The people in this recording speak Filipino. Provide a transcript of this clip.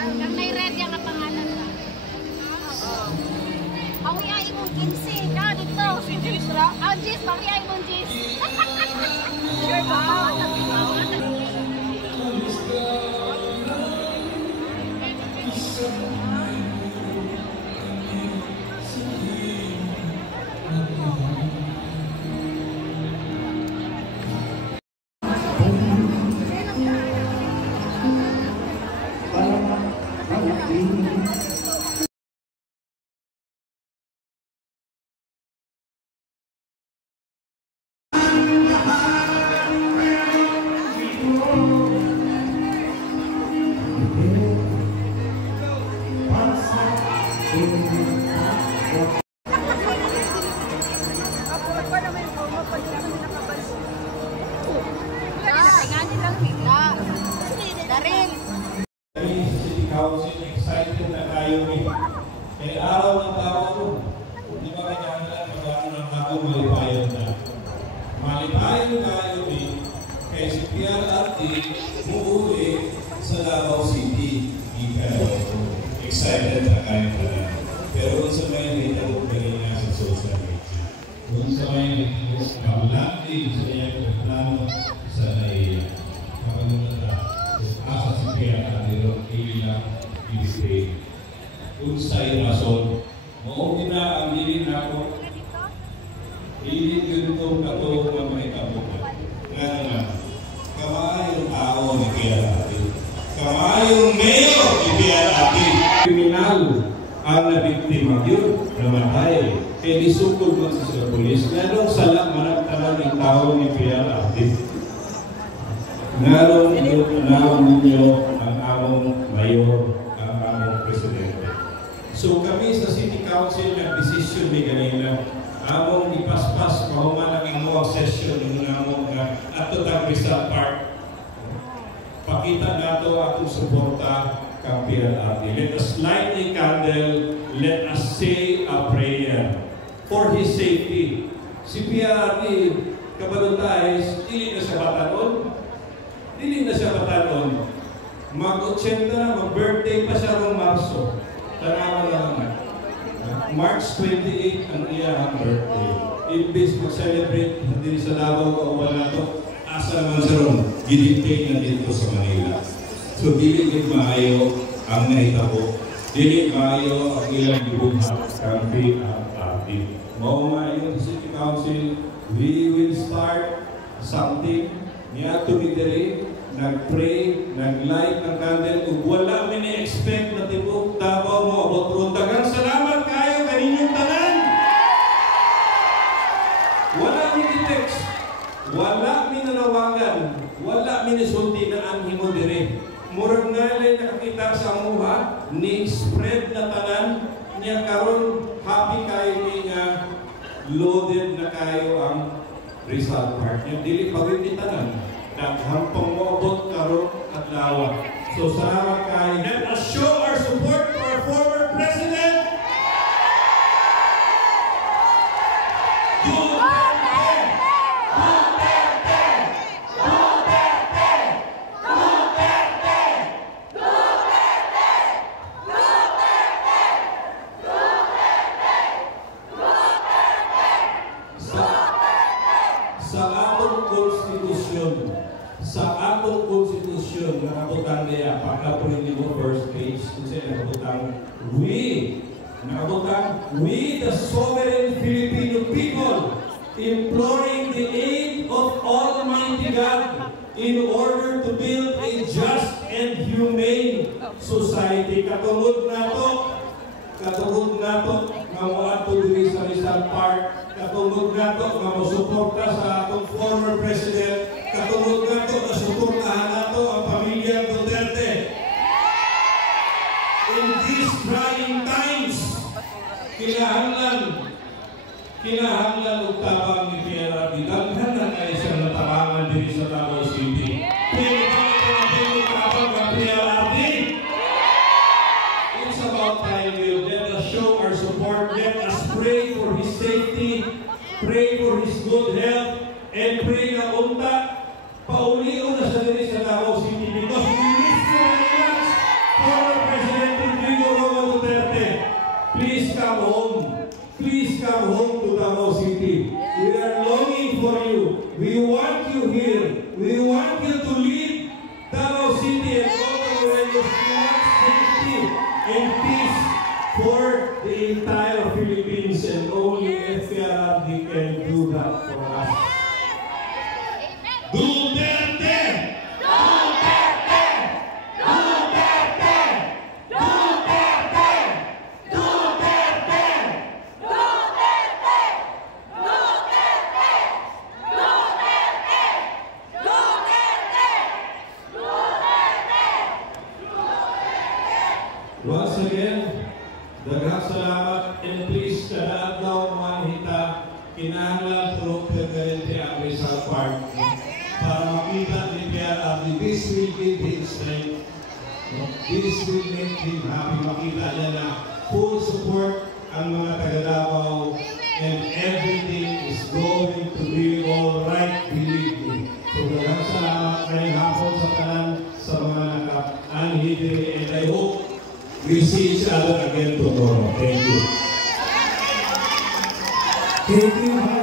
Kang may red yung pangalan na. Awi ay mong 15. Ka dito. Si Jis ra? Ah, Jis. Awi ay mong Jis. Sure ba? City Council, excited na tayo eh. Kaya araw ng tao, di ba kailangan magkano ng ako malipayan na. Malipayan tayo eh, kaya si PRRT umuwi sa Davao City. Excited na kayo pala. Pero kung sa mga dito, galing nga sa social media. Kung sa mga dito, kaulati sa iya plano sa naiya. Kapag asa si PRRT ilang ibigay. Kung sa'yo rason, maunti na ang dilin ako, dilin ganito kato ng mga kabuka. Nga naman, kamayong tao ni PRRT. Kamayong mayor ni PRRT. Kriminal ang nabiktima yun, namatay. Kaya disukol mo sa polis, ganong salang managtalang ng tao ni PRRT. Ngayon ninyo ang among mayor, ang among presidente. So kami sa City Council nag-desisyon ni kanina, among ipaspas kahuman ang imuang session ng among ato tag Rizal Park. Pakita nato atong suporta kang PRRT. Let us light a candle, let us say a prayer for his safety. Si PRRT, kabalutay, dili na siya batanon. Dili na siya batanon. Mag-80 na, mag-birthday pa siya noong Marso. Tanawa na naman. March 28 ang iyang birthday. Imbis mag-celebrate, hindi sa Davao kauban nato, asa naman sa ron, gidipay na dito sa Manila. So, dili maayo ang naitabo. Dili maayo ang ilang gibuhat kang PRRT. Maayo sa City Council, we will start something niya tumidiri, nag-pray, nag-light ng candle. Kung wala may na-expect na tibok Davao mo abot ron. Dagang salamat kayo kaninyong tanan. Wala ni-text, wala minanawagan, wala minisulti na ang himo dire. Murag nalay nakakita sa muha, ni-spread na tanan niya karon happy kayo nga loaded na kayo ang Rizal Park. Yung dili pagwiti tanan, naghampang moabot karon at lawa. So salamat kayo. Let us show our support to our former president. Sa atong konstitusyon, nakabutang niya, pagkapunin mo first page, kasi nakabutang, we, the sovereign Filipino people, imploring the aid of Almighty God in order to build a just and humane society. Katungod nato, nga mo ato diri sa Rizal Park, katungod nato, nga mo suporta sa atong former president, katungod nato, na suportahan nato ang pamilya Duterte. In these trying times, kinahanglan og tabang ni PRRT. Daghan na kayo siya natabangan diri sa Davao City. Pero bakit tabang ang PRRT? It's about time, let us show our support. Let us pray for his safety, pray for his good health, and pray na unta paulion na sa diri sa Davao City because we miss so much for please come home to Davao City. We are longing for you. We want you here. We want you to lead Davao City and all the safety and peace for the entire Philippines, and only FPRRD can do that for us. Duterte! Duterte! Duterte! Duterte! Duterte! Once again, daghang salamat, and please kada adlaw manhita kinahanglan tulong permanente ang Rizal Park para makita ni PRRD. This will give him strength. This will make him happy. Makita niya na full support ang mga taga Davao, and everything is going to be all right, believe me. So daghang salamat ngayong hapon sa tanan sa mga naka-anhidiri, and I hope we see each other again tomorrow. Thank you. Thank you.